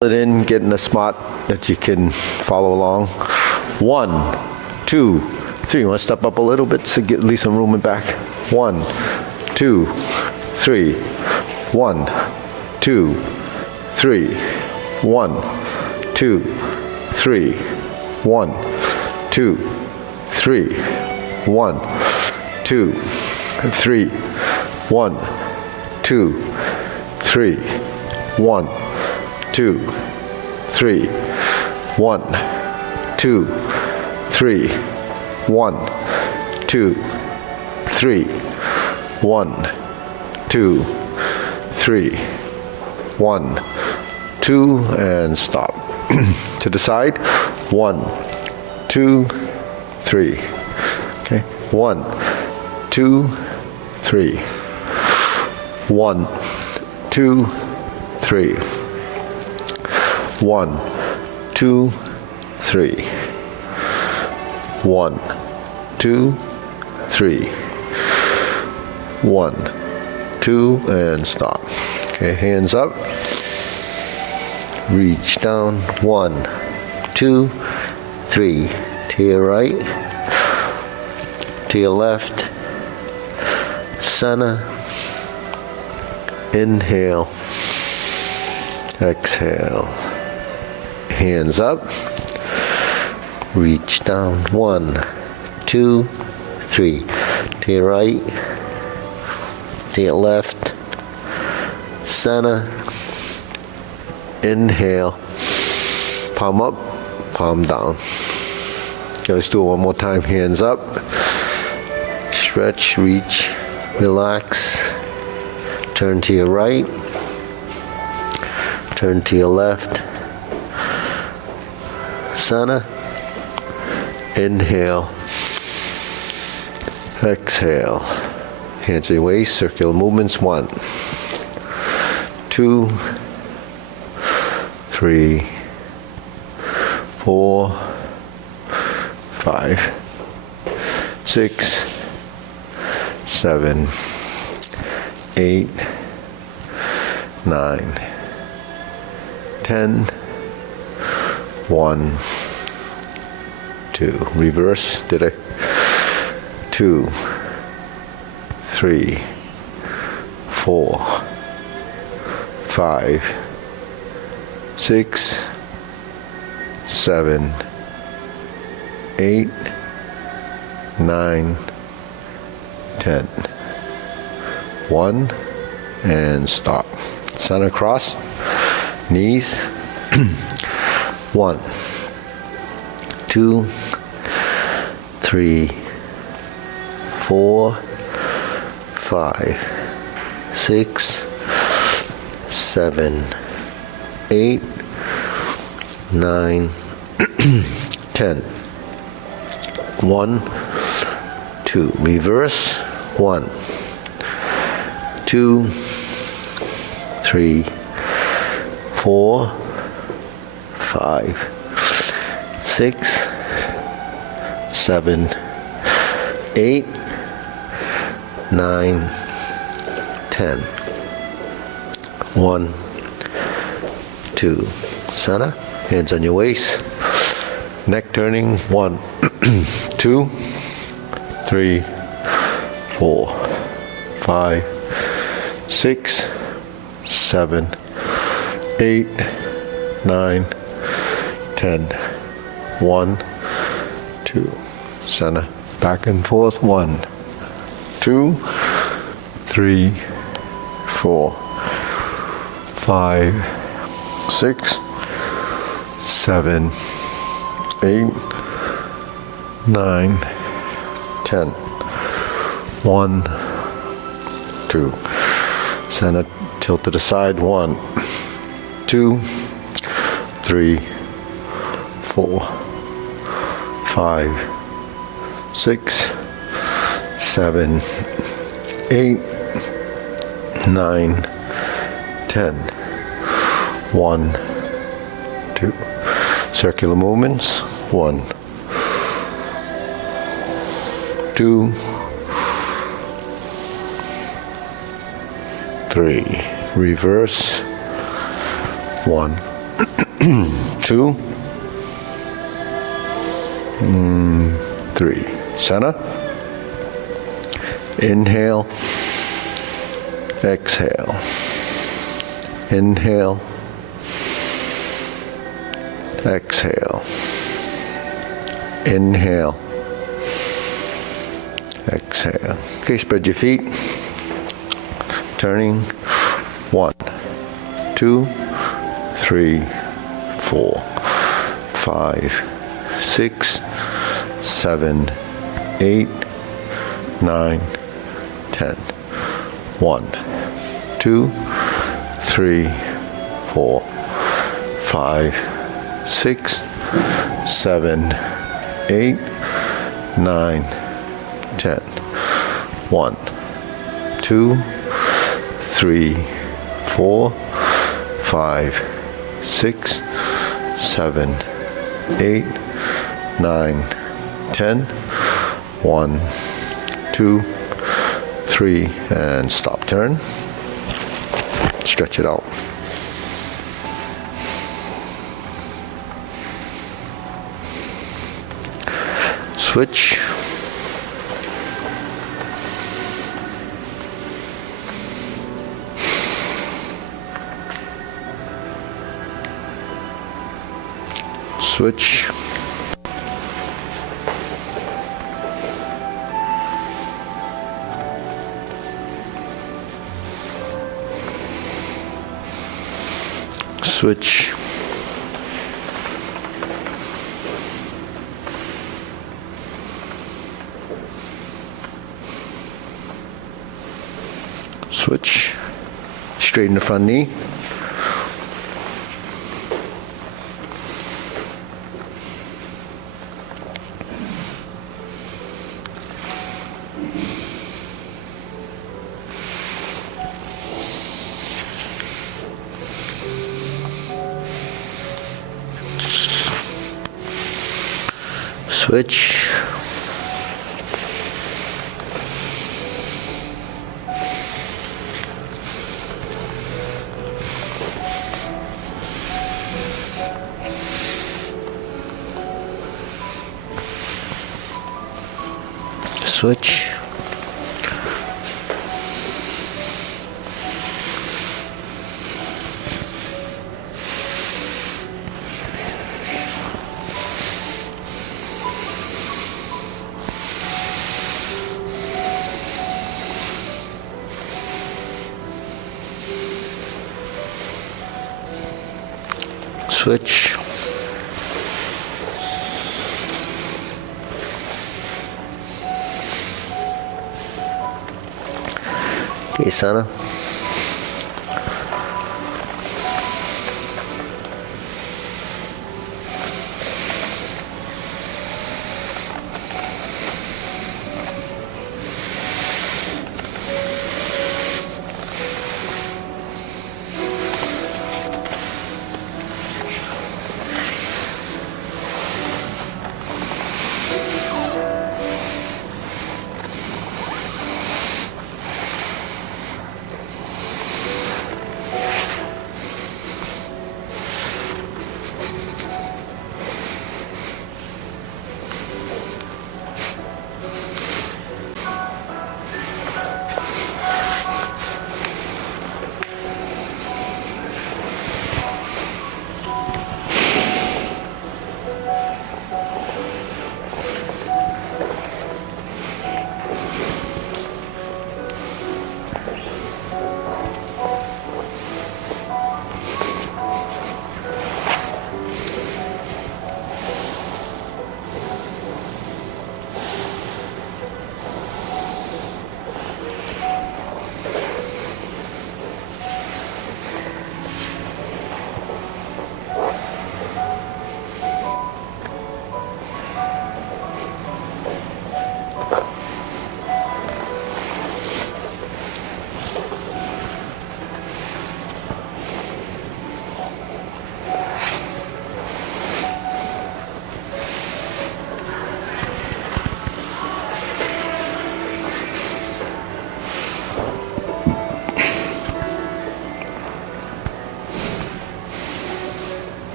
it in, get in a spot that you can follow along. 1, 2, 3. You want to step up a little bit to leave some room in back. 1, 2, 3. 1, 2, 3. 1, 2, 3. 1, 2, 3. 1, 2, 3. 1, 2, 3. 1, 2, 3. 1, 2, 3. 1, 2, 3. 1, 2, 3. 1, 2, and stop. To the side. 1, 2, 3. Okay. 1, 2, 3. 1, 2, 3. 1, 2, 3. 1, 2, 3. 1, 2, and stop. Okay, hands up. Reach down. 1, 2, 3. To your right. To your left. Center. Inhale. Exhale. Hands up. Reach down. 1, 2, 3. To your right. To your left. Center. Inhale. Palm up. Palm down. Okay, let's do it one more time. Hands up. Stretch. Reach. Relax. Turn to your right. Turn to your left. Center. Inhale. Exhale. Hands on your waist. Circular movements. 1, 2, 3, 4, 5, 6, 7, 8, 9, 10. 1, 2. Reverse. Did I? 2, 3, 4, 5, 6, 7, 8, 9, 10. 1, and stop. Center cross. Knees. 1, 2, 3, 4, 5, 6, 7, 8, 9, 10. 1, 2. Reverse. 1, 2, 3, 4, 5, 6, 7, 8, 9, 10. 1, 2. Center. Hands on your waist. Neck turning. 1, 2, 3, 4, 5, 6, 7, 8, 9, 10. 1, 2. Center. Back and forth. 1, 2, 3, 4, 5, 6, 7, 8, 9, 10. 1, 2. Center. Tilt to the side. 1, 2, 3, 4, 5, 6, 7, 8, 9, 10. 1, 2. Circular movements. 1, 2, 3. Reverse. 1, 2, 3. Center. Inhale. Exhale. Inhale. Exhale. Inhale. Exhale. Okay, spread your feet. Turning. 1, 2, 3, 4, 5, 6, 7, 8, 9, 10. 1, 2, 3, 4, 5, 6, 7, 8, 9, 10. 1, 2, 3, 4, 5, 6, 7, 8, 9, 10. 1, 2, 3, and stop. Turn. Stretch it out. Switch. Switch. Switch. Switch. Straighten the front knee. Switch. Switch. Switch. Okay, center.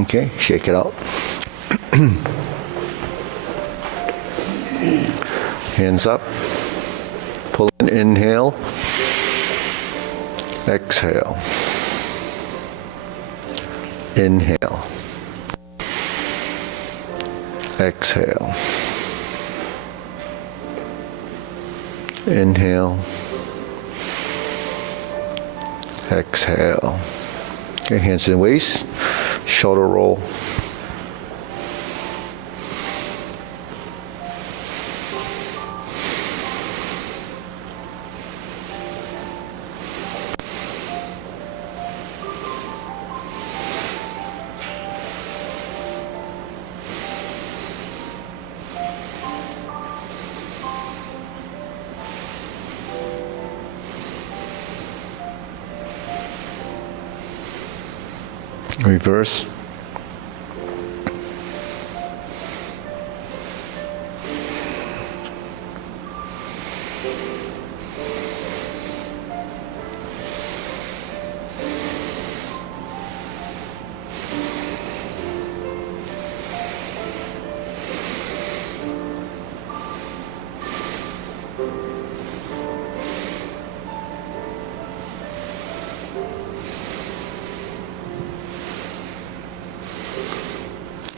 Okay, shake it out. Hands up. Pull in, inhale. Exhale. Inhale. Exhale. Inhale. Exhale. Okay, hands in the waist. Shoulder roll. Reverse.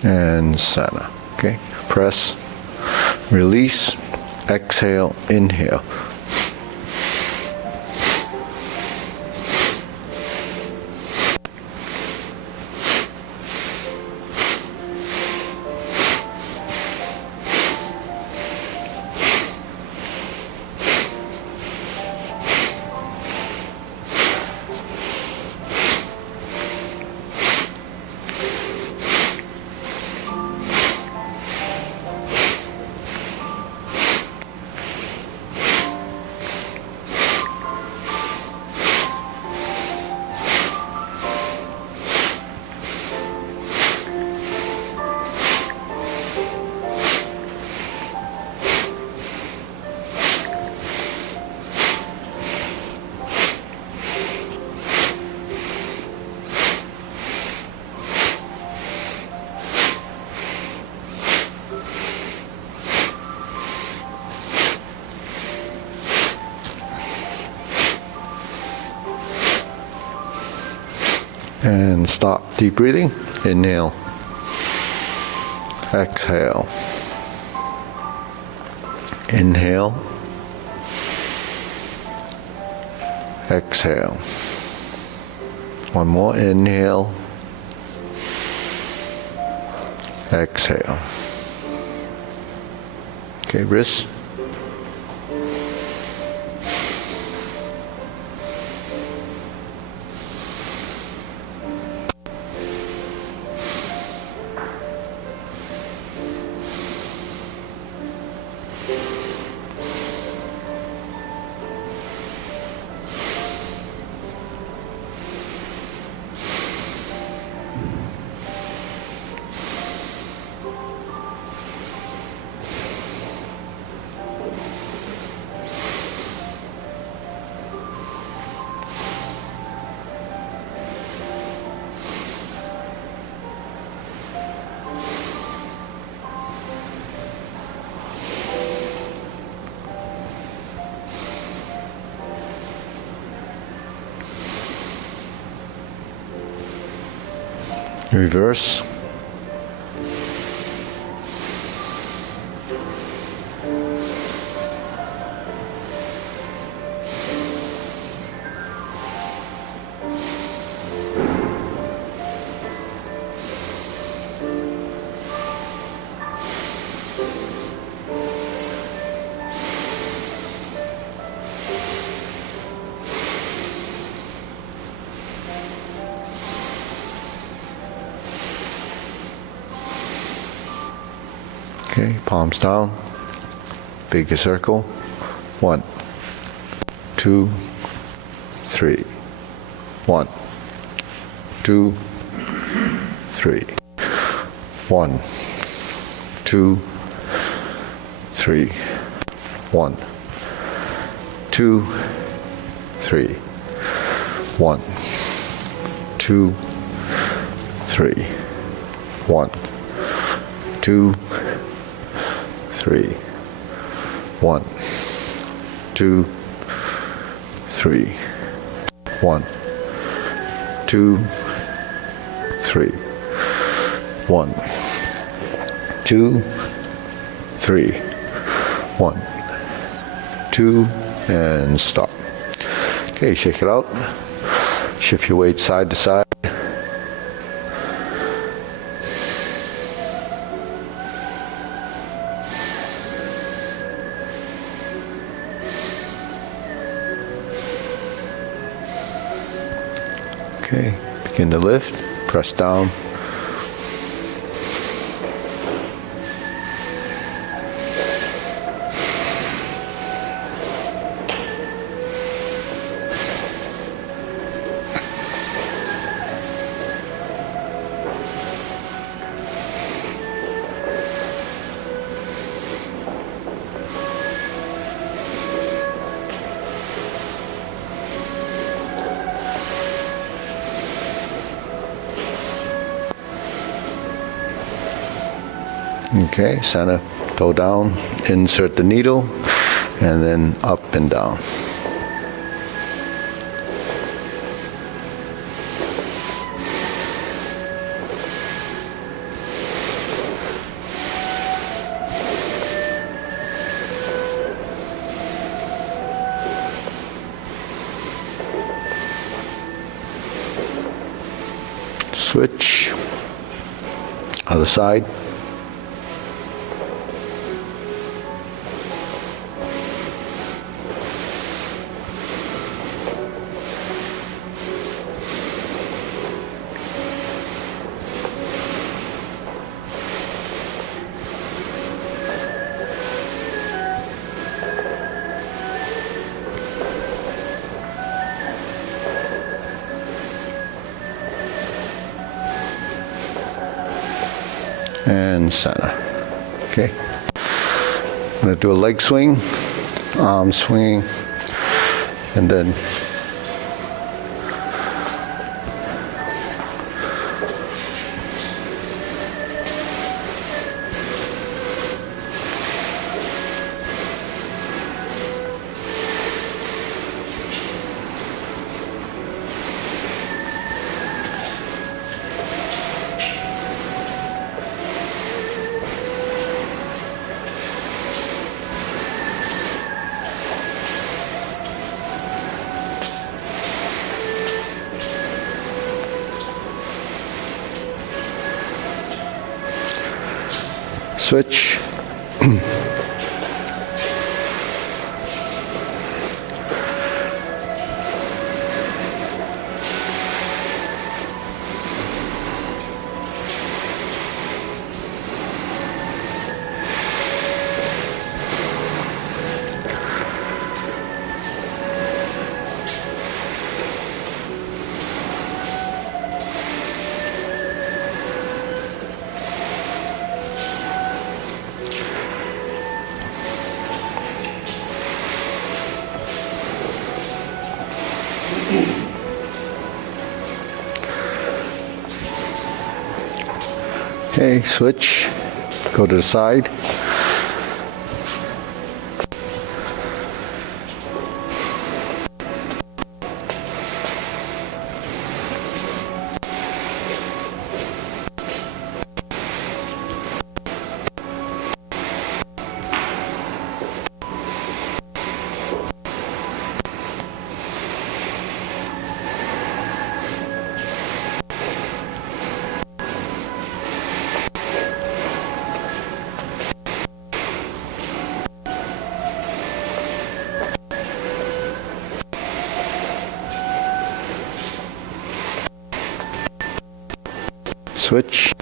And sana. Okay, press, release, exhale, inhale. And stop. Deep breathing. Inhale. Exhale. Inhale. Exhale. One more. Inhale. Exhale. Okay, wrists. Reverse. Okay, palms down, big circle. 1, 2, 3. 1, 2, 3. 1, 2, 3. 1, 2, 3. 1, 2, 3. 1, 2, 3, 1, 2, 3, 1, 2, 3, 1, 2, 3, 1, 2, and stop. Okay, shake it out. Shift your weight side to side. Okay, begin to lift, press down. Okay, center, toe down, insert the needle, and then up and down. Switch, other side. And center. Okay. I'm going to do a leg swing, arm swinging, and then switch. Okay, switch, go to the side. Switch.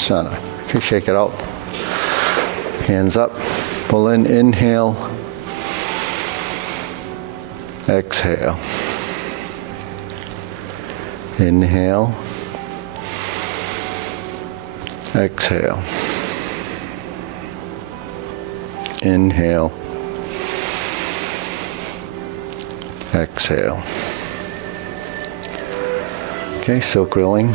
center. Okay, shake it out. Hands up, pull in, inhale, exhale. Inhale, exhale. Inhale, exhale. Okay, silk grilling.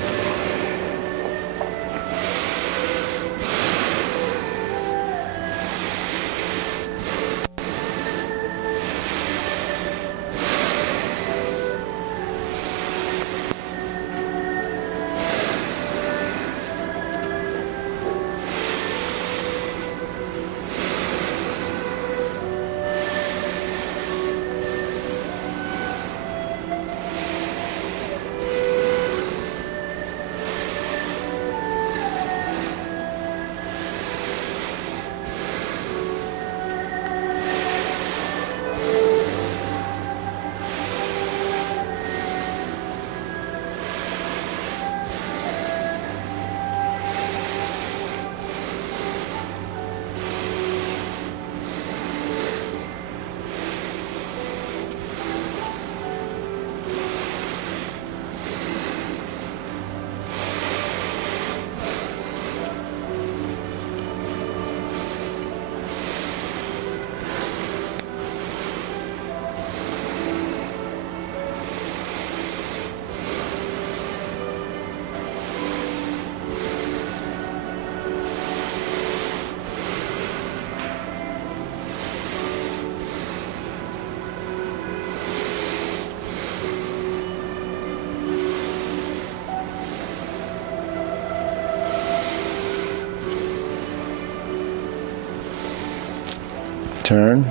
Turn.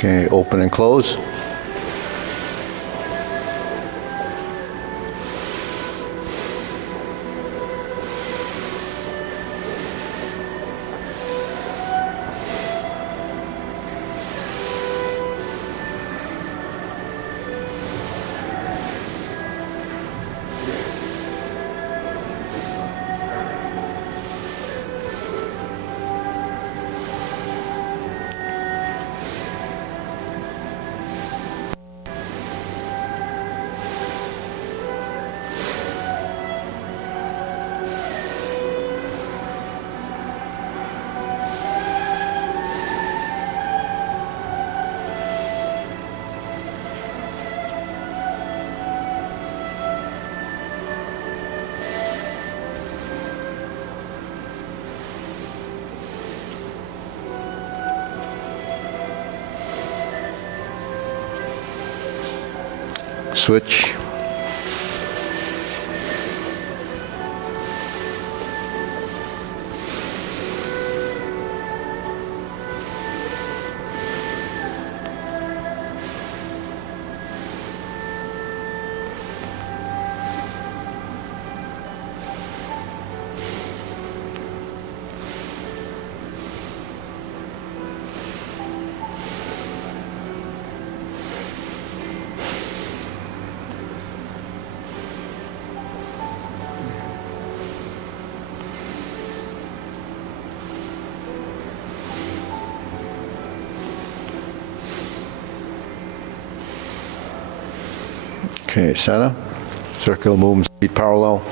Okay, open and close. Switch. Okay, center. Circular movements, feet parallel.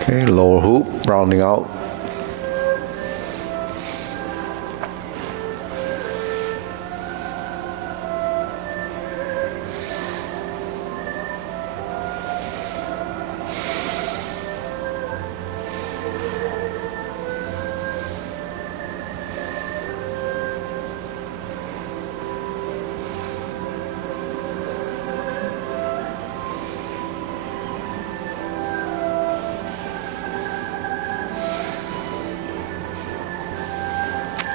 Okay, lower hoop, rounding out.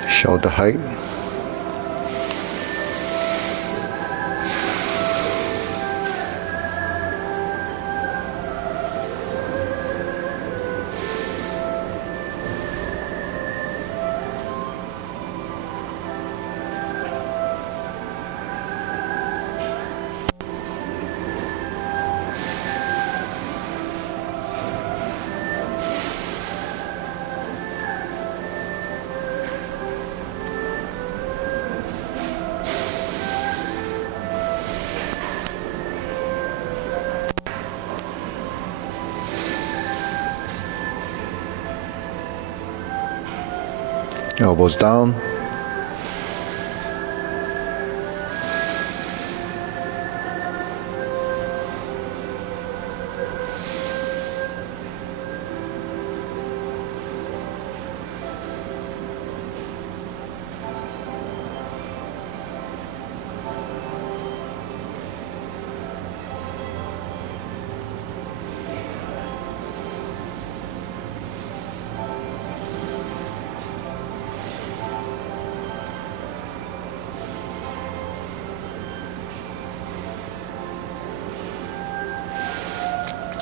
Shoulder height. Elbows down.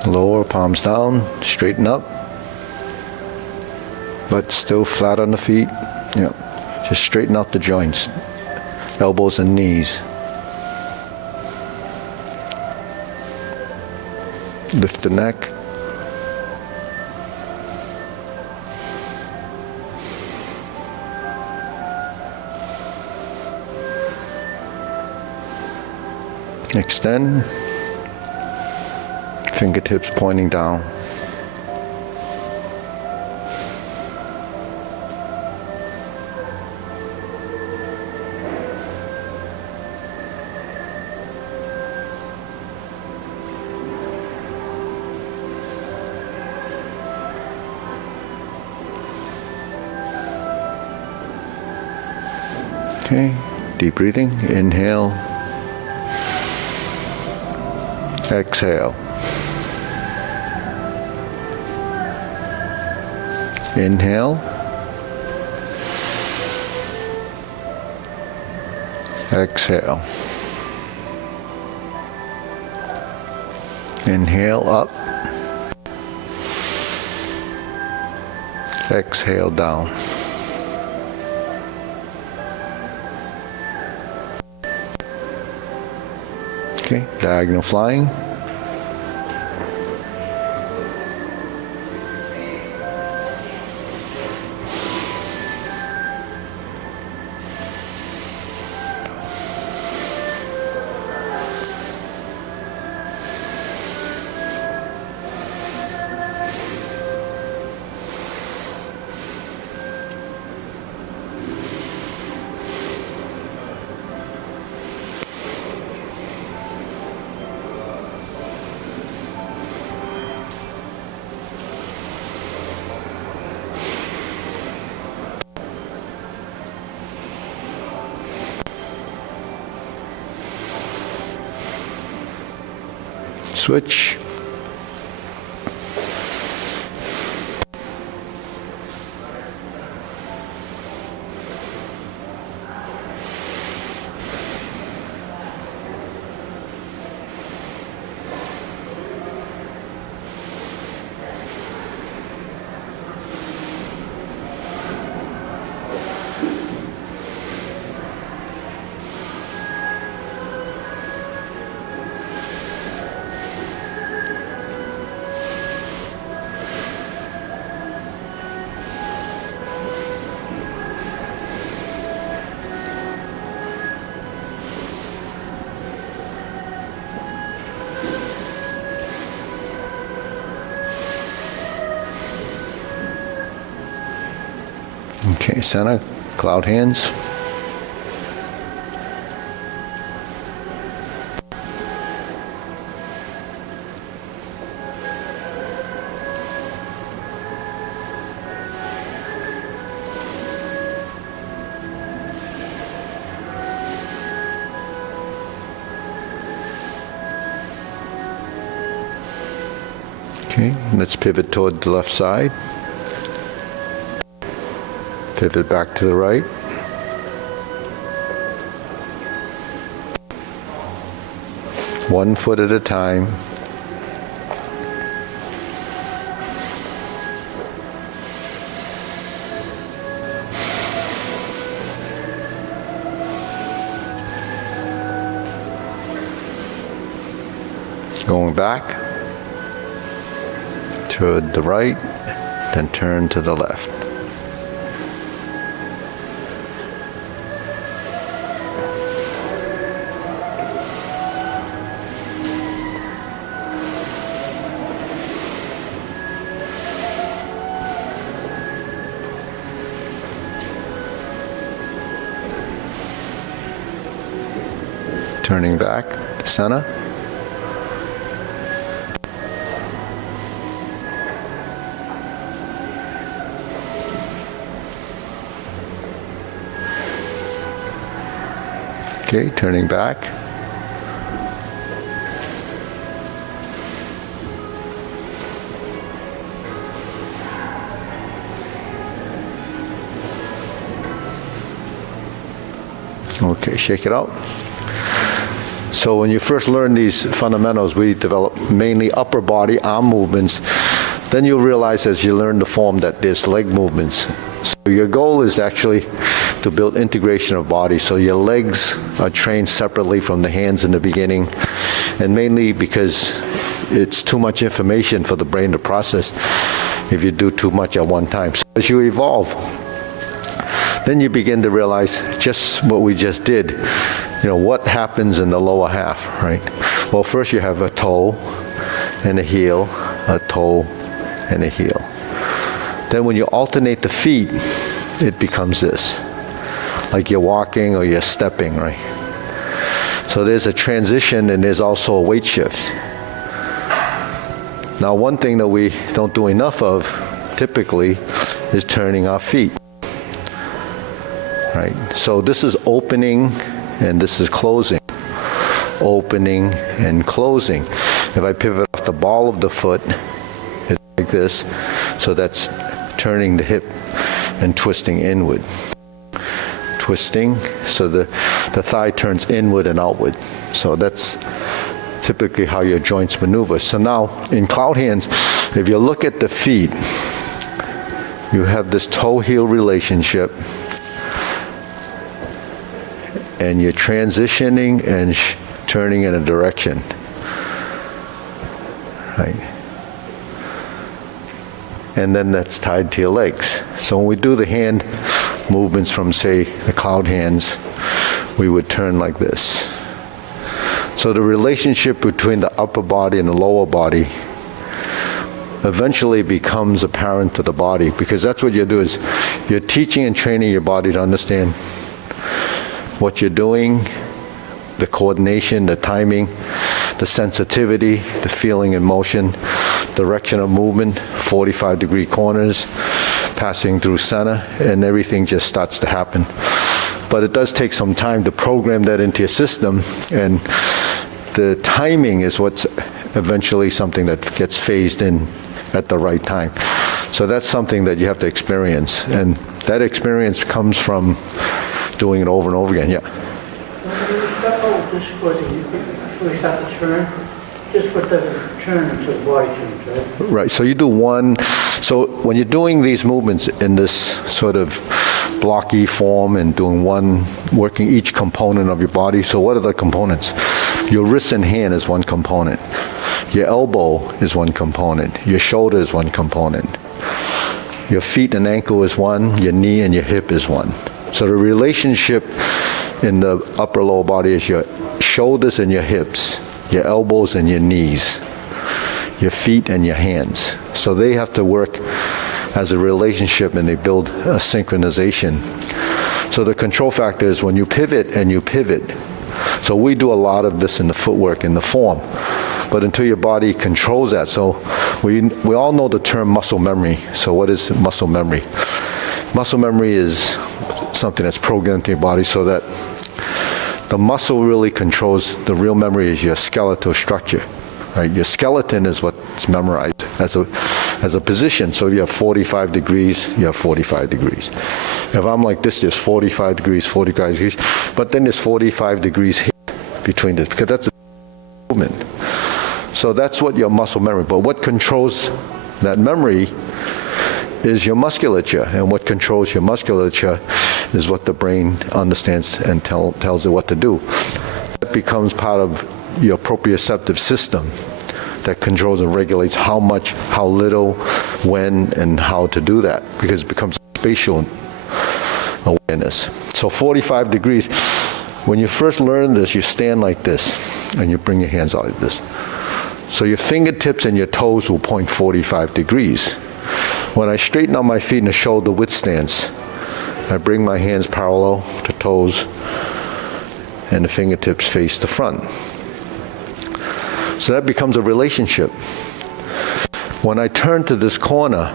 Lower, palms down, straighten up, but still flat on the feet. Yeah, just straighten out the joints, elbows and knees. Lift the neck. Extend. Fingertips pointing down. Okay, deep breathing. Inhale. Exhale. Inhale. Exhale. Inhale up. Exhale down. Okay, diagonal flying. Switch. Okay, center, cloud hands. Okay, let's pivot toward the left side. Pivot back to the right. One foot at a time. Going back to the right, then turn to the left. Turning back to center. Okay, turning back. Okay, shake it out. So when you first learn these fundamentals, we develop mainly upper body arm movements. Then you'll realize as you learn the form that there's leg movements. So your goal is actually to build integration of body. So your legs are trained separately from the hands in the beginning, and mainly because it's too much information for the brain to process if you do too much at one time. So as you evolve, then you begin to realize just what we just did. You know, what happens in the lower half, right? Well, first you have a toe and a heel, a toe and a heel. Then when you alternate the feet, it becomes this. Like you're walking or you're stepping, right? So there's a transition and there's also a weight shift. Now, one thing that we don't do enough of, typically, is turning our feet, right? So this is opening and this is closing. Opening and closing. If I pivot off the ball of the foot, it's like this. So that's turning the hip and twisting inward. Twisting, so the thigh turns inward and outward. So that's typically how your joints maneuver. So now, in cloud hands, if you look at the feet, you have this toe-heel relationship, and you're transitioning and turning in a direction, right? And then that's tied to your legs. So when we do the hand movements from, say, the cloud hands, we would turn like this. So the relationship between the upper body and the lower body eventually becomes apparent to the body, because that's what you do, is you're teaching and training your body to understand what you're doing, the coordination, the timing, the sensitivity, the feeling and motion, direction of movement, 45-degree corners, passing through center, and everything just starts to happen. But it does take some time to program that into your system, and the timing is what's eventually something that gets phased in at the right time. So that's something that you have to experience, and that experience comes from doing it over and over again. Yeah. When you step out this foot and you start to turn, this foot doesn't turn until the body turns, right? Right, so you do one, so when you're doing these movements in this sort of blocky form and doing one, working each component of your body, so what are the components? Your wrist and hand is one component. Your elbow is one component. Your shoulder is one component. Your feet and ankle is one. Your knee and your hip is one. So the relationship in the upper lower body is your shoulders and your hips, your elbows and your knees, your feet and your hands. So they have to work as a relationship, and they build a synchronization. So the control factor is when you pivot and you pivot. So we do a lot of this in the footwork, in the form. But until your body controls that, so we all know the term muscle memory. So what is muscle memory? Muscle memory is something that's programmed into your body so that the muscle really controls, the real memory is your skeletal structure, right? Your skeleton is what's memorized as a position. So you have 45 degrees, you have 45 degrees. If I'm like this, there's 45 degrees, 45 degrees, but then there's 45 degrees here between this, because that's a movement. So that's what your muscle memory, but what controls that memory is your musculature, and what controls your musculature is what the brain understands and tells it what to do. That becomes part of your proprioceptive system that controls and regulates how much, how little, when, and how to do that, because it becomes spatial awareness. So 45 degrees, when you first learn this, you stand like this, and you bring your hands out like this. So your fingertips and your toes will point 45 degrees. When I straighten out my feet in a shoulder width stance, I bring my hands parallel to toes, and the fingertips face the front. So that becomes a relationship. When I turn to this corner,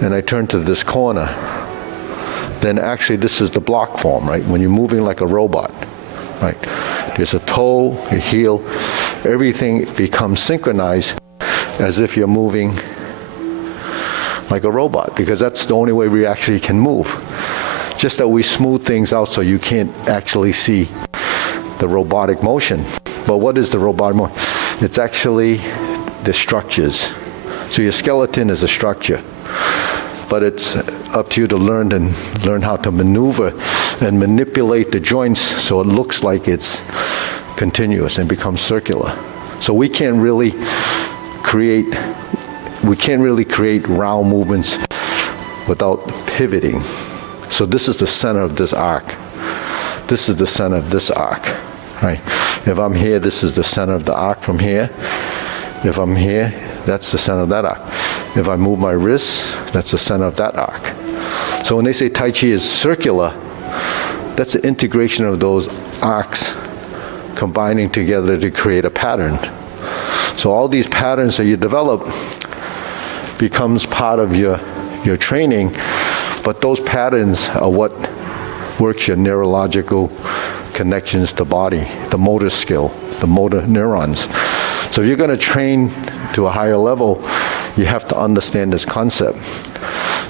and I turn to this corner, then actually this is the block form, right? When you're moving like a robot, right? There's a toe, a heel, everything becomes synchronized as if you're moving like a robot, because that's the only way we actually can move. Just that we smooth things out so you can't actually see the robotic motion. But what is the robotic motion? It's actually the structures. So your skeleton is a structure, but it's up to you to learn how to maneuver and manipulate the joints so it looks like it's continuous and becomes circular. So we can't really create round movements without pivoting. So this is the center of this arc. This is the center of this arc, right? If I'm here, this is the center of the arc from here. If I'm here, that's the center of that arc. If I move my wrists, that's the center of that arc. So when they say Tai Chi is circular, that's the integration of those arcs combining together to create a pattern. So all these patterns that you develop becomes part of your training, but those patterns are what works your neurological connections to body, the motor skill, the motor neurons. So if you're going to train to a higher level, you have to understand this concept.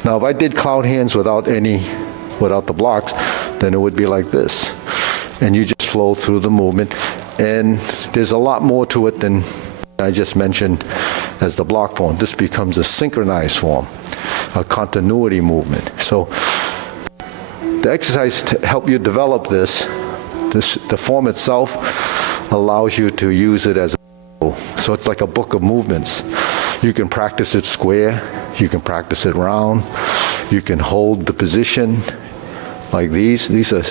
Now, if I did cloud hands without the blocks, then it would be like this. And you just flow through the movement. And there's a lot more to it than I just mentioned as the block form. This becomes a synchronized form, a continuity movement. So the exercise to help you develop this, the form itself allows you to use it as a tool. So it's like a book of movements. You can practice it square, you can practice it round, you can hold the position like these. These are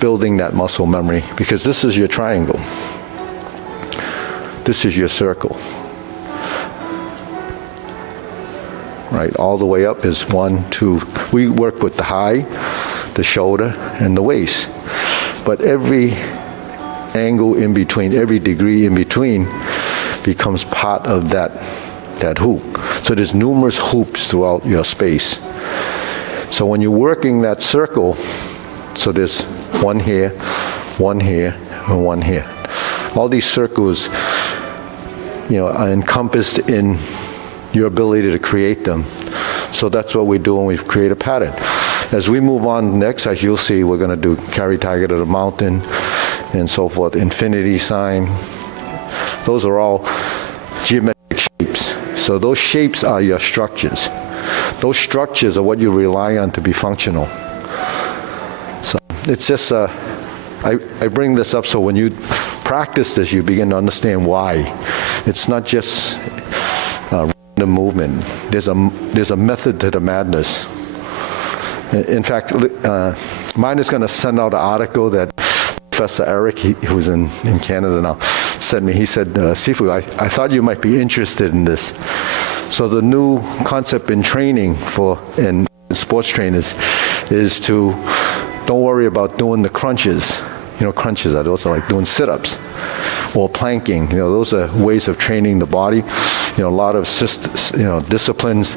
building that muscle memory, because this is your triangle. This is your circle. Right, all the way up is 1, 2. We work with the high, the shoulder, and the waist. But every angle in between, every degree in between becomes part of that hoop. So there's numerous hoops throughout your space. So when you're working that circle, so there's one here, and one here. All these circles, are encompassed in your ability to create them. So that's what we do when we create a pattern. As we move on next, as you'll see, we're going to do carry tiger to the mountain and so forth, infinity sign. Those are all geometric shapes. So those shapes are your structures. Those structures are what you rely on to be functional. So it's just, I bring this up so when you practice this, you begin to understand why. It's not just random movement. There's a method to the madness. In fact, mine is going to send out an article that Professor Eric, who's in Canada now, sent me. He said, Sifu, I thought you might be interested in this. So the new concept in training in sports trainers is to don't worry about doing the crunches. Crunches are those are like doing sit-ups or planking. Those are ways of training the body. A lot of disciplines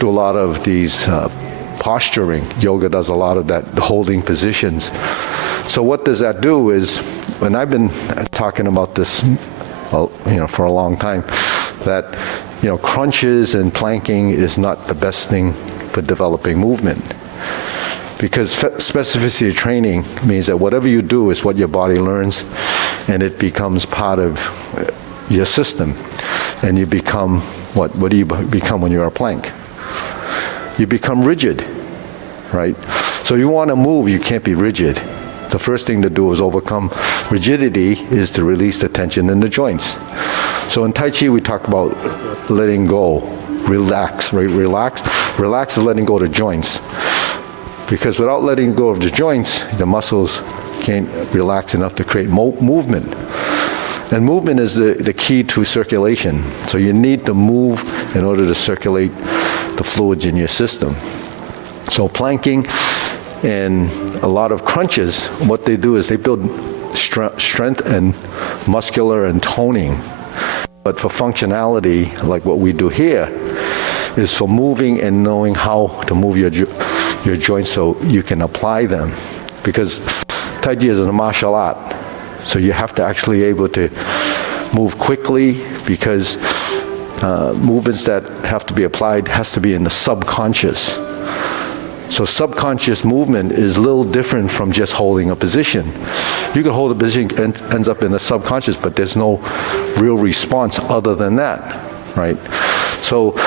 do a lot of these posturing. Yoga does a lot of that, holding positions. So what does that do is, and I've been talking about this, for a long time, that crunches and planking is not the best thing for developing movement. Because specificity training means that whatever you do is what your body learns, and it becomes part of your system. And you become, what do you become when you're a plank? You become rigid, right? So you want to move, you can't be rigid. The first thing to do is overcome rigidity, is to release the tension in the joints. So in Tai Chi, we talk about letting go, relax, right? Relax is letting go of the joints. Because without letting go of the joints, the muscles can't relax enough to create movement. And movement is the key to circulation. So you need to move in order to circulate the fluids in your system. So planking and a lot of crunches, what they do is they build strength and muscular and toning. But for functionality, like what we do here, is for moving and knowing how to move your joints so you can apply them. Because Tai Chi is a martial art, so you have to actually be able to move quickly, because movements that have to be applied has to be in the subconscious. So subconscious movement is a little different from just holding a position. You can hold a position and ends up in the subconscious, but there's no real response other than that, right? So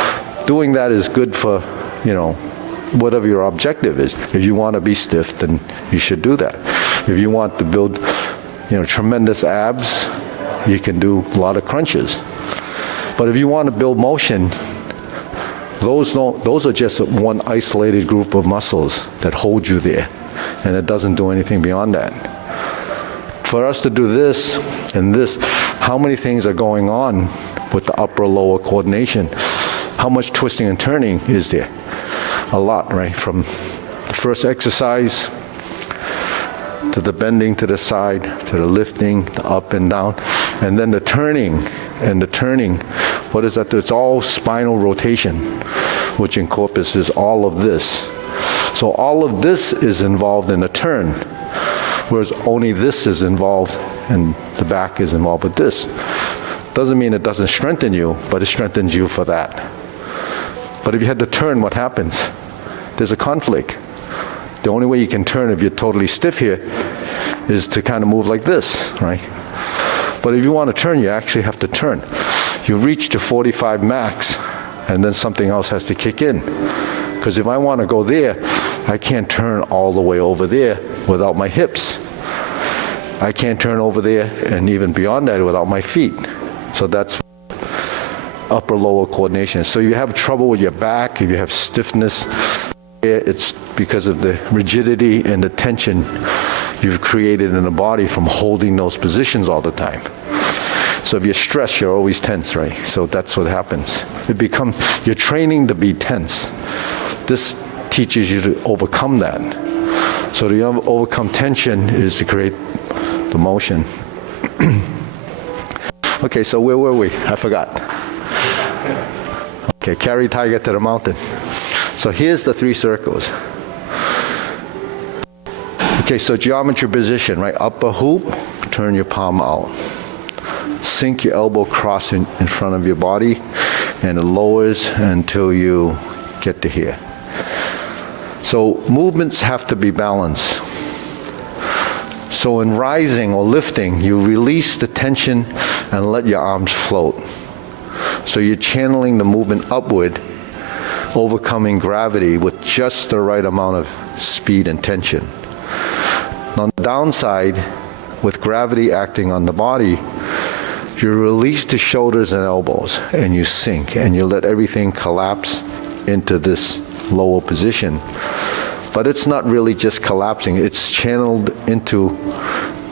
doing that is good for, whatever your objective is. If you want to be stiff, then you should do that. If you want to build, tremendous abs, you can do a lot of crunches. But if you want to build motion, those are just one isolated group of muscles that hold you there, and it doesn't do anything beyond that. For us to do this and this, how many things are going on with the upper-lower coordination? How much twisting and turning is there? A lot, right? From the first exercise to the bending to the side, to the lifting, the up and down, and then the turning. And the turning, what does that do? It's all spinal rotation, which encompasses all of this. So all of this is involved in a turn, whereas only this is involved, and the back is involved with this. Doesn't mean it doesn't strengthen you, but it strengthens you for that. But if you had to turn, what happens? There's a conflict. The only way you can turn if you're totally stiff here is to kind of move like this, right? But if you want to turn, you actually have to turn. You reach to 45 max, and then something else has to kick in. Because if I want to go there, I can't turn all the way over there without my hips. I can't turn over there and even beyond that without my feet. So that's upper-lower coordination. So you have trouble with your back, if you have stiffness, it's because of the rigidity and the tension you've created in the body from holding those positions all the time. So if you're stressed, you're always tense, right? So that's what happens. You're training to be tense. This teaches you to overcome that. So to overcome tension is to create the motion. Okay, so where were we? I forgot. Okay, carry tiger to the mountain. So here's the 3 circles. Okay, so geometry position, right? Upper hoop, turn your palm out. sink your elbow across in front of your body, and it lowers until you get to here. So movements have to be balanced. So in rising or lifting, you release the tension and let your arms float. So you're channeling the movement upward, overcoming gravity with just the right amount of speed and tension. On the downside, with gravity acting on the body, you release the shoulders and elbows and you sink and you let everything collapse into this lower position. But it's not really just collapsing, it's channeled into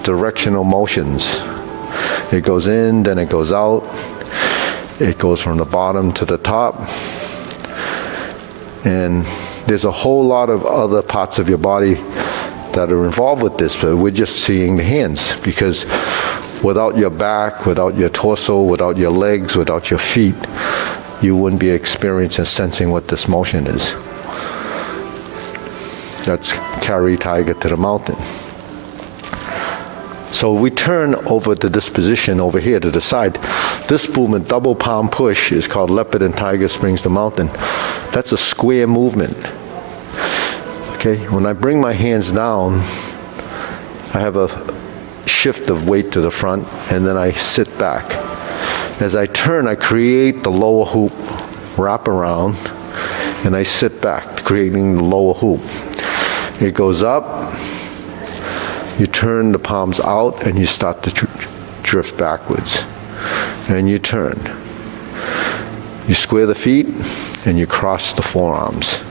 directional motions. It goes in, then it goes out. It goes from the bottom to the top. And there's a whole lot of other parts of your body that are involved with this, but we're just seeing the hands, because without your back, without your torso, without your legs, without your feet, you wouldn't be experiencing and sensing what this motion is. That's carry tiger to the mountain. So we turn over to this position over here to the side. This movement, double palm push, is called leopard and tiger springs the mountain. That's a square movement. Okay, when I bring my hands down, I have a shift of weight to the front, and then I sit back. As I turn, I create the lower hoop, wrap around, and I sit back, creating the lower hoop. It goes up, you turn the palms out, and you start to drift backwards. And you turn. You square the feet, and you cross the forearms.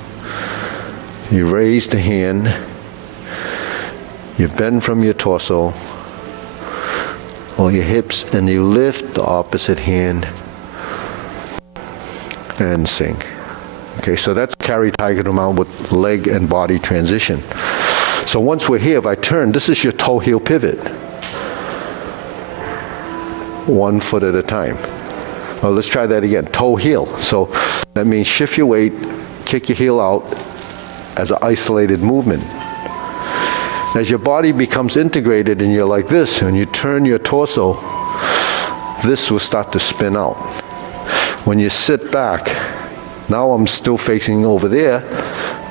You raise the hand, you bend from your torso, or your hips, and you lift the opposite hand and sink. Okay, so that's carry tiger to mountain with leg and body transition. So once we're here, if I turn, this is your toe heel pivot. 1 foot at a time. Well, let's try that again. Toe heel. So that means shift your weight, kick your heel out as an isolated movement. As your body becomes integrated and you're like this, and you turn your torso, this will start to spin out. When you sit back, now I'm still facing over there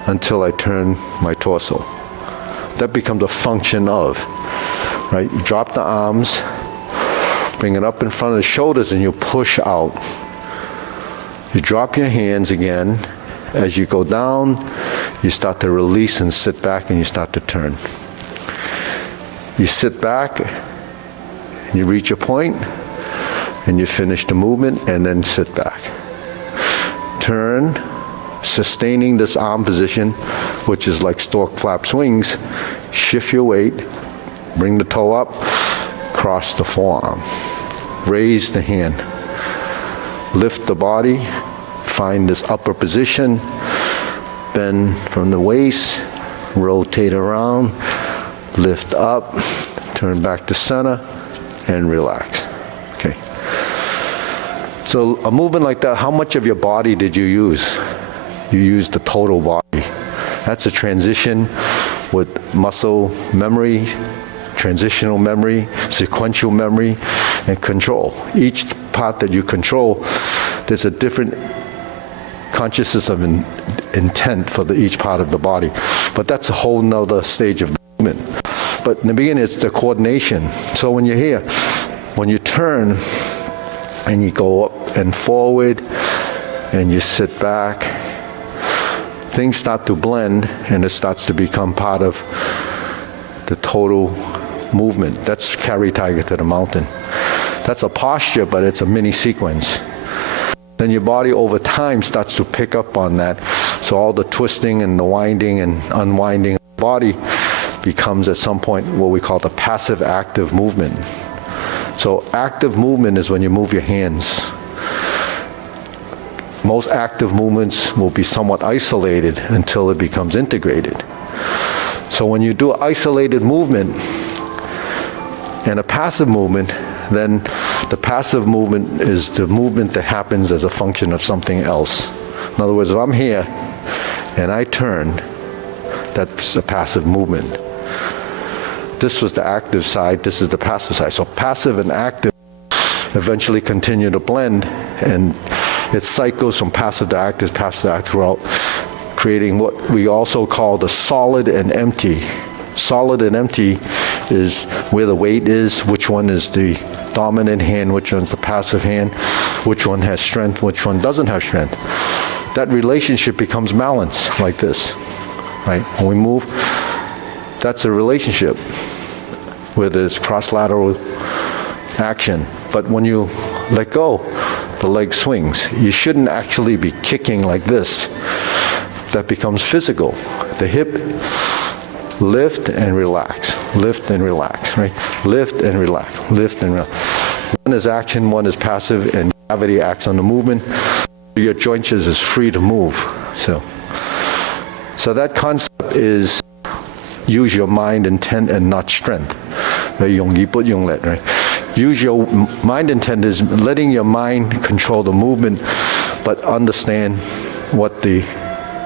until I turn my torso. That becomes a function of, right? You drop the arms, bring it up in front of the shoulders, and you push out. You drop your hands again. As you go down, you start to release and sit back, and you start to turn. You sit back, and you reach a point, and you finish the movement, and then sit back. Turn, sustaining this arm position, which is like stork flaps wings. Shift your weight, bring the toe up, cross the forearm. Raise the hand. Lift the body, find this upper position, bend from the waist, rotate around, lift up, turn back to center, and relax. Okay. So a movement like that, how much of your body did you use? You used the total body. That's a transition with muscle memory, transitional memory, sequential memory, and control. Each part that you control, there's a different consciousness of intent for each part of the body. But that's a whole nother stage of movement. But in the beginning, it's the coordination. So when you're here, when you turn and you go up and forward and you sit back, things start to blend and it starts to become part of the total movement. That's carry tiger to the mountain. That's a posture, but it's a mini sequence. Then your body over time starts to pick up on that. So all the twisting and the winding and unwinding of the body becomes at some point what we call the passive active movement. So active movement is when you move your hands. Most active movements will be somewhat isolated until it becomes integrated. So when you do isolated movement and a passive movement, then the passive movement is the movement that happens as a function of something else. In other words, if I'm here and I turn, that's a passive movement. This was the active side, this is the passive side. So passive and active eventually continue to blend, and it cycles from passive to active throughout, creating what we also call the solid and empty. Solid and empty is where the weight is, which one is the dominant hand, which one's the passive hand, which one has strength, which one doesn't have strength. That relationship becomes balance like this, right? When we move, that's a relationship where there's cross-lateral action. But when you let go, the leg swings. You shouldn't actually be kicking like this. That becomes physical. The hip, lift and relax, lift and relax, right? Lift and relax, lift and relax. One is action, one is passive, and gravity acts on the movement. Your joints is free to move. So that concept is use your mind, intent, and not strength. 用意不用力, right? Use your mind intent is letting your mind control the movement, but understand what the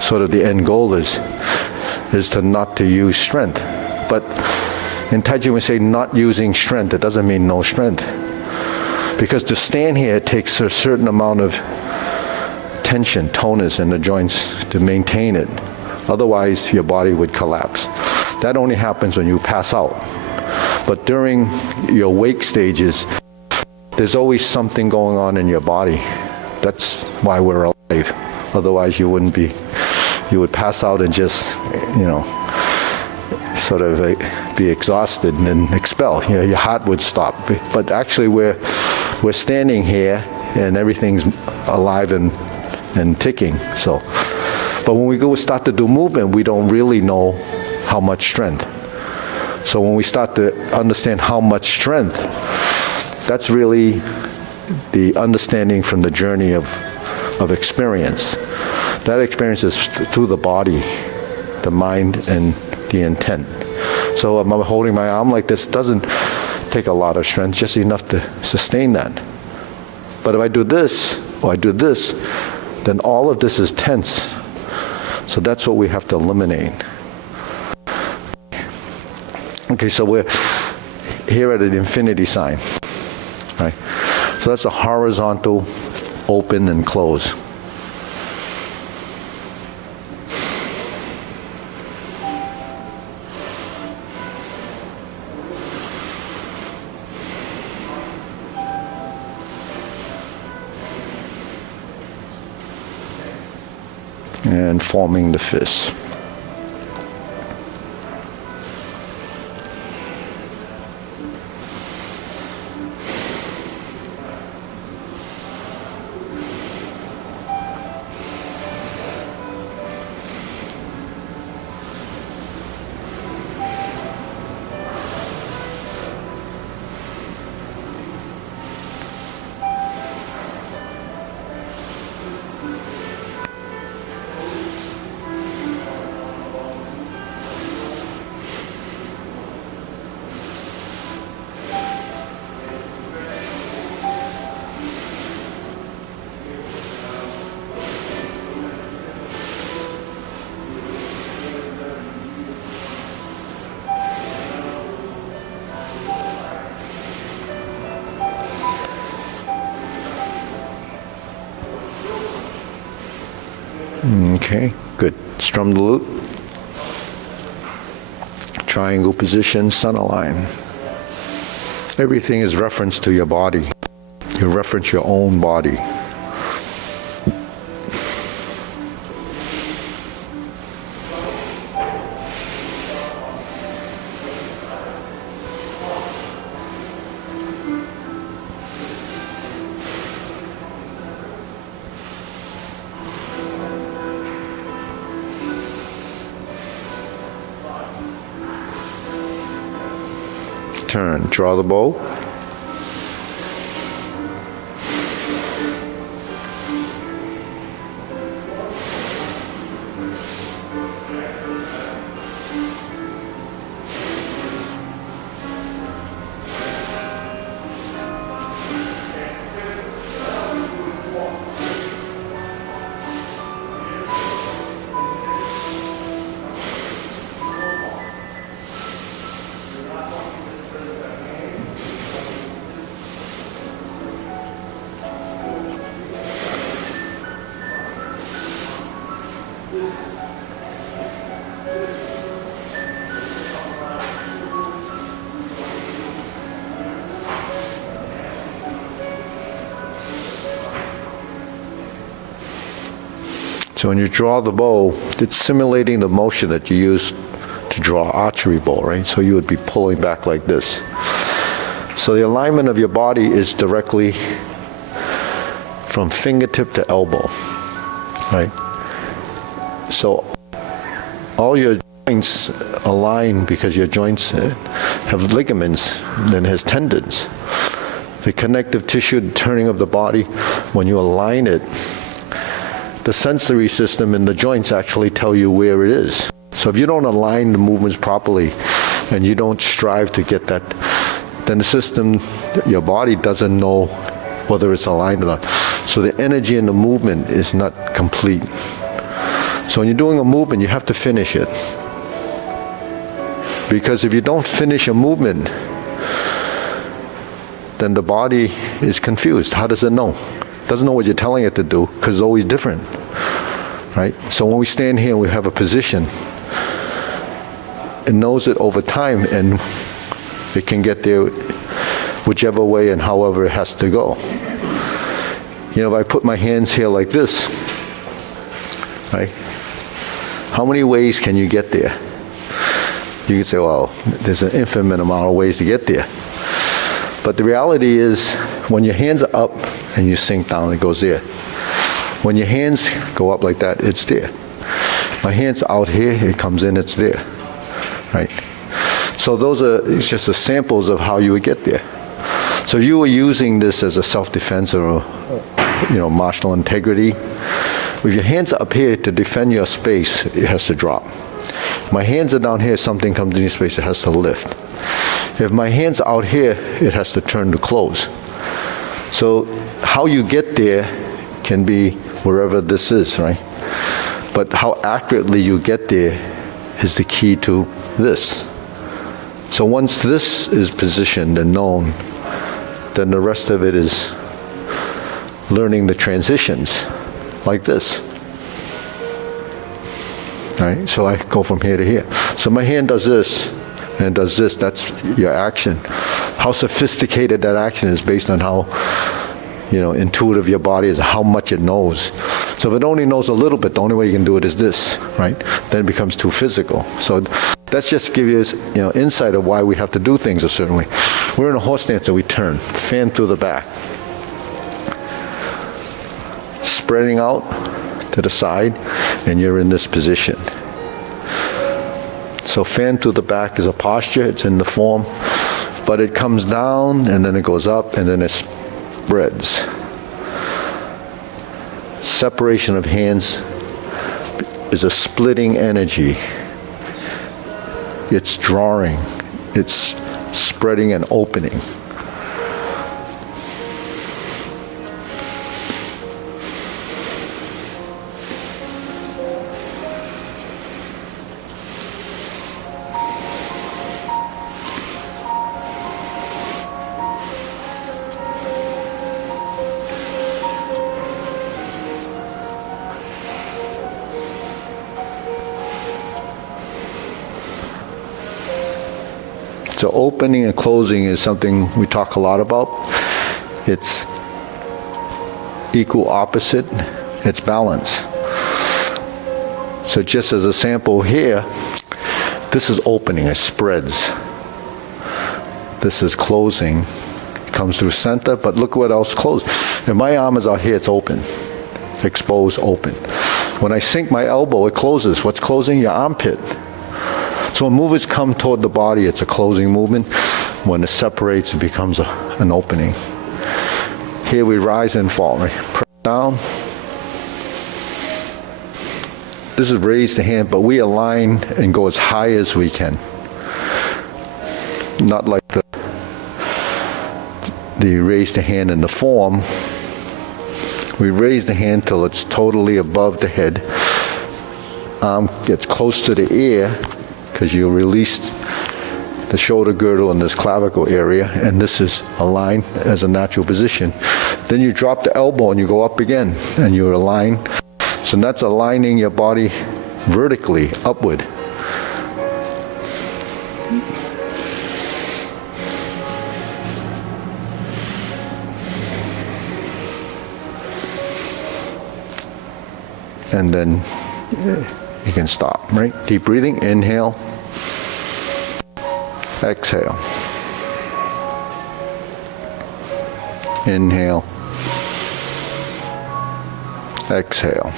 sort of the end goal is to not to use strength. But in Tai Chi we say not using strength, it doesn't mean no strength. Because to stand here it takes a certain amount of tension, tonus in the joints to maintain it. Otherwise your body would collapse. That only happens when you pass out. But during your wake stages, there's always something going on in your body. That's why we're alive. Otherwise you wouldn't be, you would pass out and just, sort of be exhausted and then expel. Your heart would stop. But actually we're standing here and everything's alive and ticking. So, but when we start to do movement, we don't really know how much strength. So when we start to understand how much strength, that's really the understanding from the journey of experience. That experience is through the body, the mind, and the intent. So if I'm holding my arm like this, it doesn't take a lot of strength, just enough to sustain that. But if I do this, or I do this, then all of this is tense. So that's what we have to eliminate. Okay, so we're here at an infinity sign, right? So that's a horizontal open and close. And forming the fist. Okay, good. Strum the loop. Triangle position, sun align. Everything is reference to your body. You reference your own body. Turn, draw the bow. So when you draw the bow, it's simulating the motion that you use to draw archery bow, right? So you would be pulling back like this. So the alignment of your body is directly from fingertip to elbow, right? So all your joints align because your joints have ligaments, then has tendons. The connective tissue, the turning of the body, when you align it, the sensory system in the joints actually tell you where it is. So if you don't align the movements properly and you don't strive to get that, then the system, your body doesn't know whether it's aligned or not. So the energy in the movement is not complete. So when you're doing a movement, you have to finish it. Because if you don't finish a movement, then the body is confused. How does it know? It doesn't know what you're telling it to do because it's always different, right? So when we stand here and we have a position, it knows it over time and it can get there whichever way and however it has to go. You know, if I put my hands here like this, right? How many ways can you get there? You can say, well, there's an infinite amount of ways to get there. But the reality is, when your hands are up and you sink down, it goes there. When your hands go up like that, it's there. My hands out here, it comes in, it's there, right? So those are it's just the samples of how you would get there. So if you were using this as a self-defense or, martial integrity, with your hands up here to defend your space, it has to drop. My hands are down here, something comes in your space, it has to lift. If my hand's out here, it has to turn to close. So how you get there can be wherever this is, right? But how accurately you get there is the key to this. So once this is positioned and known, then the rest of it is learning the transitions, like this. Right? So I go from here to here. So my hand does this, and it does this. That's your action. How sophisticated that action is based on how, intuitive your body is, how much it knows. So if it only knows a little bit, the only way you can do it is this, right? Then it becomes too physical. So that's just to give you, insight of why we have to do things a certain way. We're in a horse stance, so we turn, fan through the back. Spreading out to the side, and you're in this position. So fan to the back is a posture, it's in the form, but it comes down, and then it goes up, and then it spreads. Separation of hands is a splitting energy. It's drawing, it's spreading and opening. So opening and closing is something we talk a lot about. It's equal opposite, it's balance. So just as a sample here, this is opening, it spreads. This is closing, it comes through center, but look what else closed. If my arm is out here, it's open, exposed, open. When I sink my elbow, it closes. What's closing? Your armpit. So when movements come toward the body, it's a closing movement. When it separates, it becomes an opening. Here we rise and fall, right? Press down. This is raise the hand, but we align and go as high as we can. Not like the raise the hand in the form. We raise the hand till it's totally above the head. Arm gets close to the ear, because you released the shoulder girdle in this clavicle area, and this is aligned as a natural position. Then you drop the elbow and you go up again, and you align. So that's aligning your body vertically, upward. and then you can stop, right? Deep breathing, inhale, exhale. Inhale, exhale.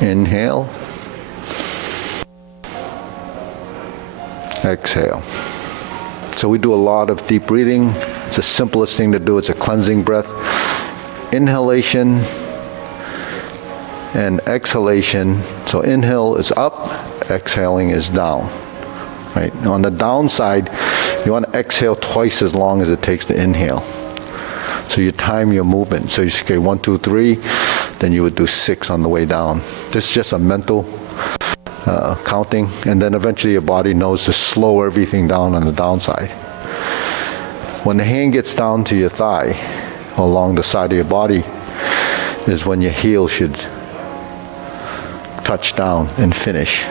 Inhale, exhale. So we do a lot of deep breathing. It's the simplest thing to do. It's a cleansing breath. Inhalation and exhalation. So inhale is up, exhaling is down. Right? On the downside, you want to exhale twice as long as it takes to inhale. So you time your movement. So you say 1, 2, 3, then you would do 6 on the way down. This is just a mental counting, and then eventually your body knows to slow everything down on the downside. When the hand gets down to your thigh, or along the side of your body, is when your heel should touch down and finish.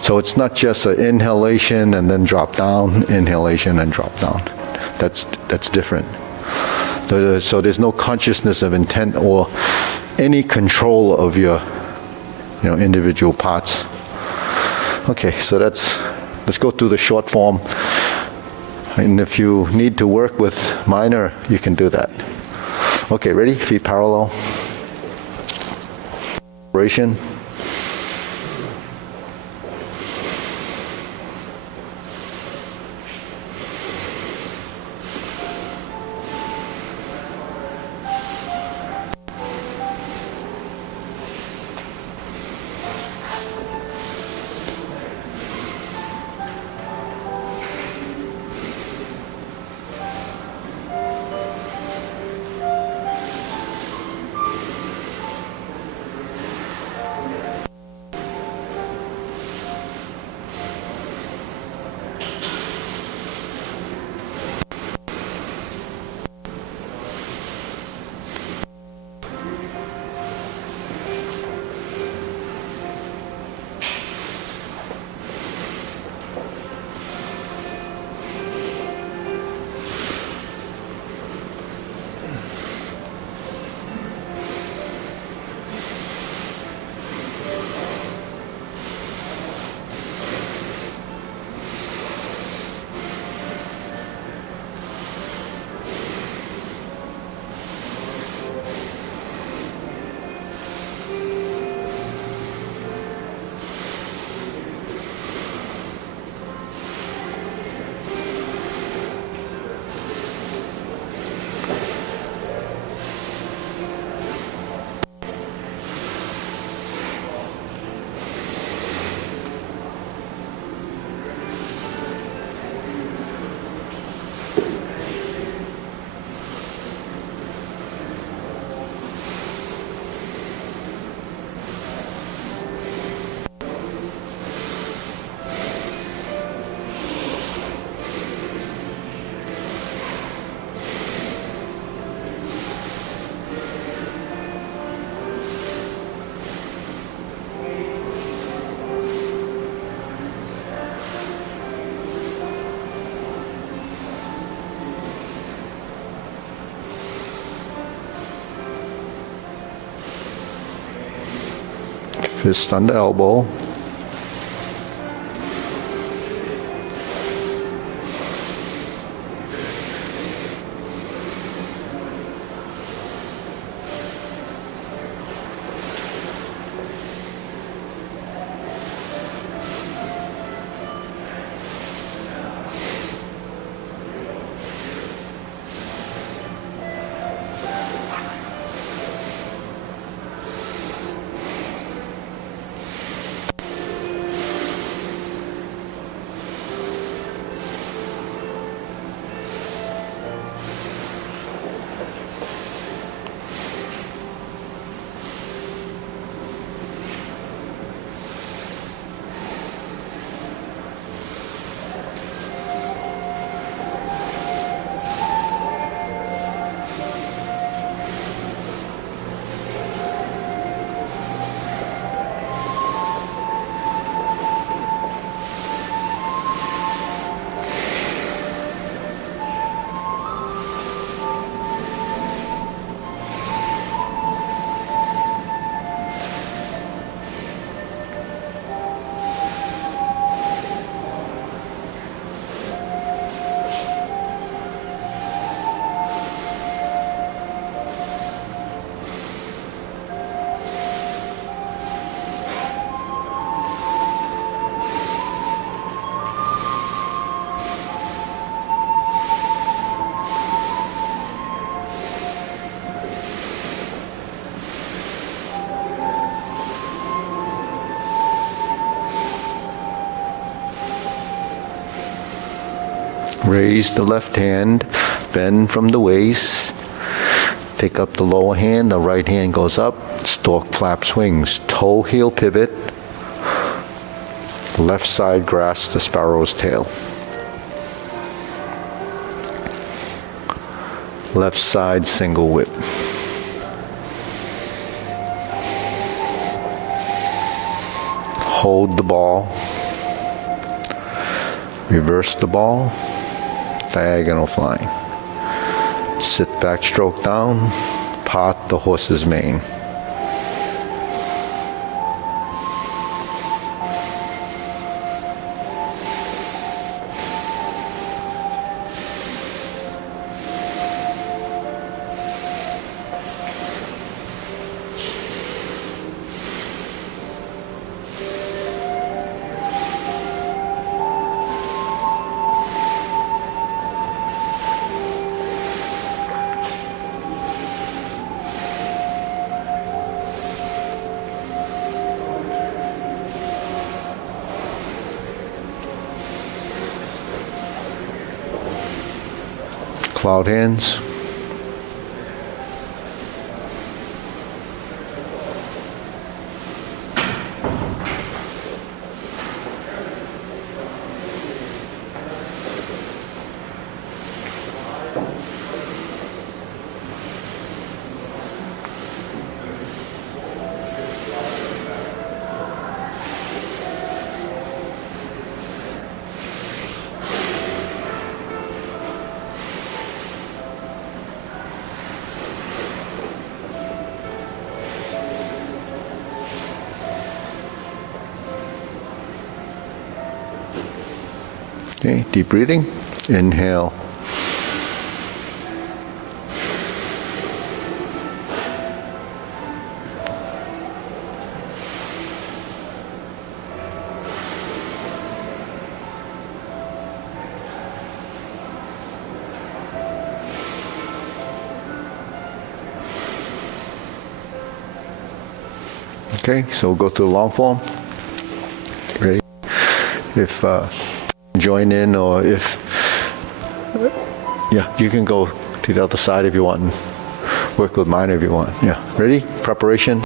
So it's not just an inhalation and then drop down, inhalation and drop down. That's different. So there's no consciousness of intent or any control of your individual parts. Okay, so let's go through the short form. And if you need to work with minor, you can do that. Okay, ready? Feet parallel. Separation. Fist on the elbow. Raise the left hand, bend from the waist. Take up the lower hand, the right hand goes up, stork flap swings, toe heel pivot, left side grasp the sparrow's tail. Left side single whip. Hold the ball. Reverse the ball. Diagonal flying. Sit back, stroke down. Part the horse's mane. Cloud hands. Okay, deep breathing. Inhale. Okay, so we'll go through the long form. Ready? If join in, or if, yeah, you can go to the other side if you want and work with mine if you want. Yeah, ready? Preparation.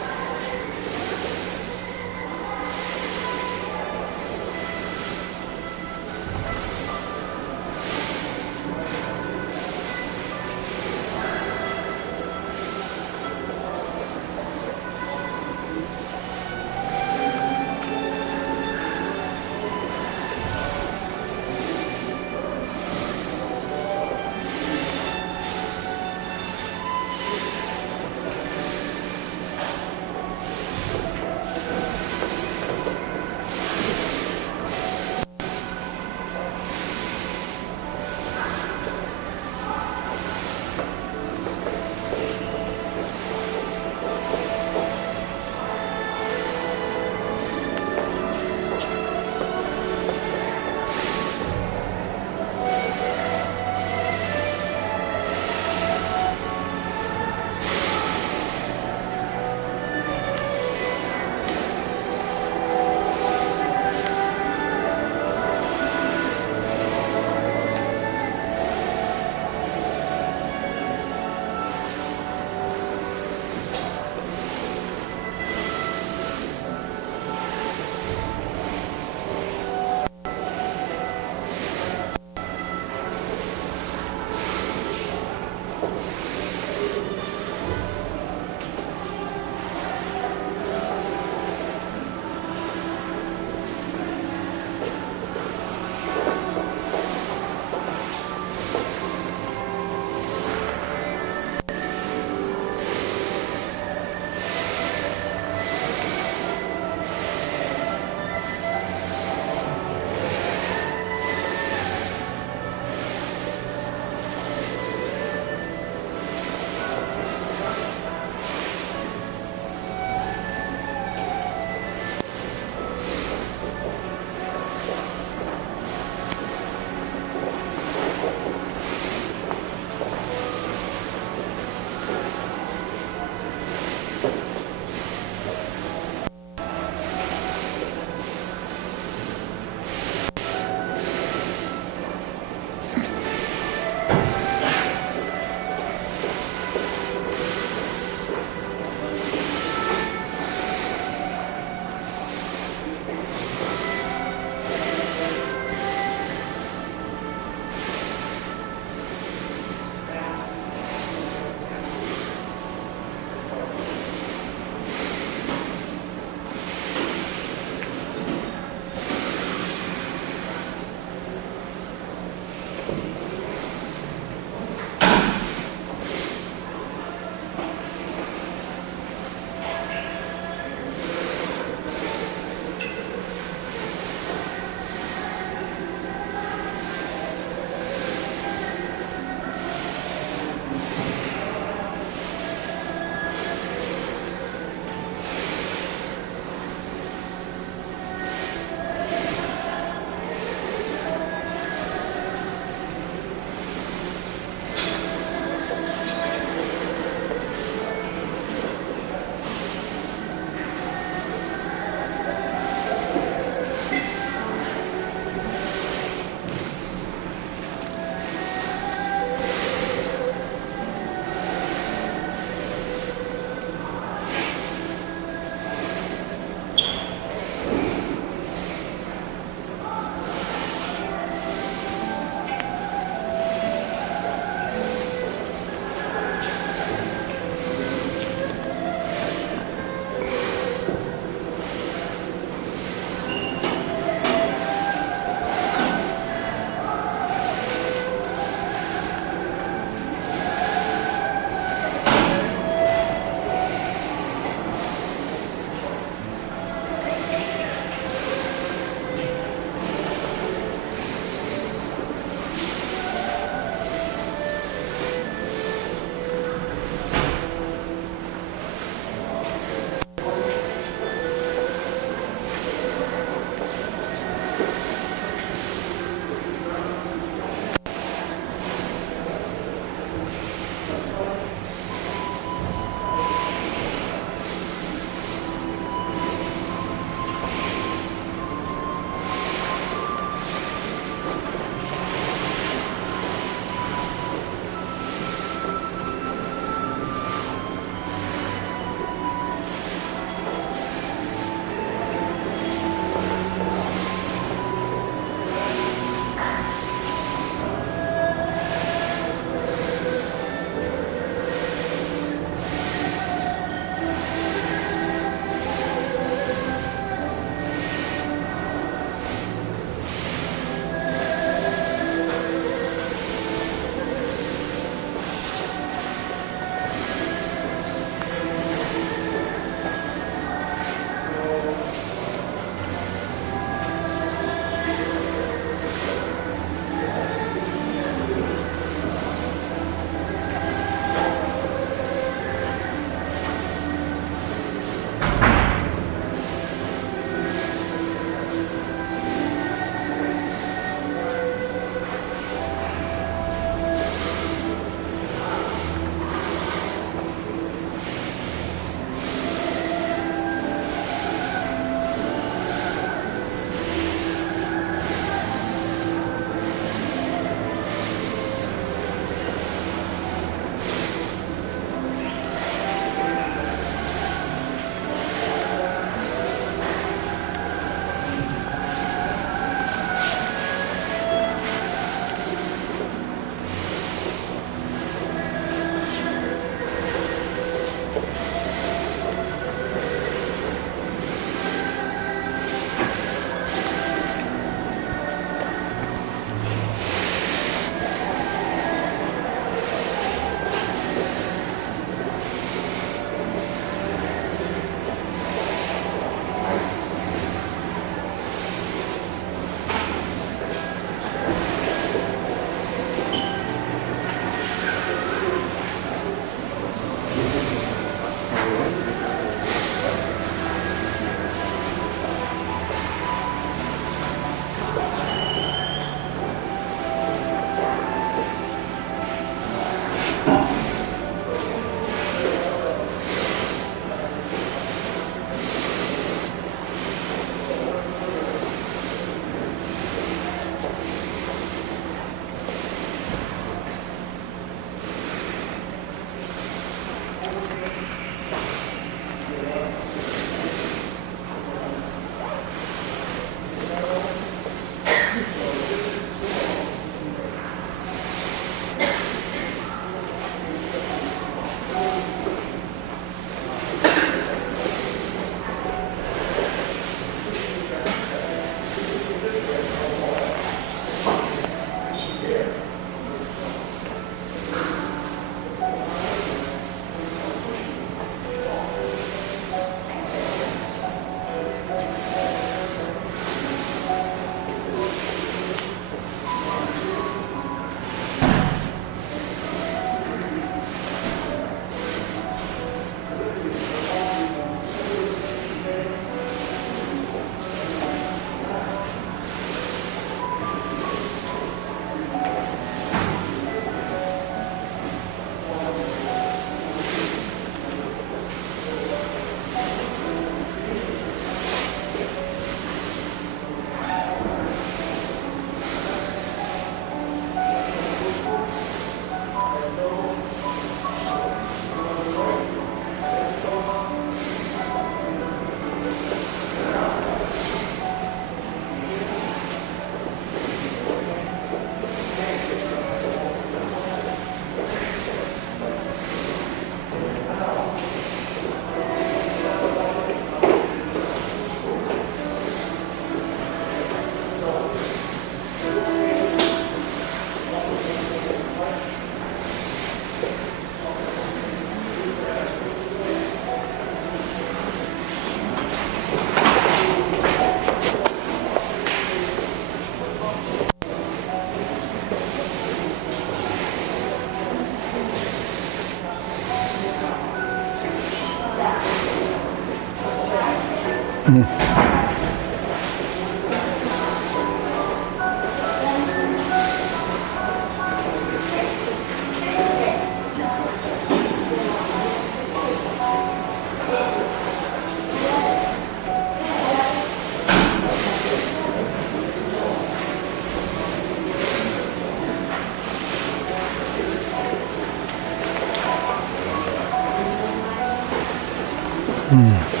Mm.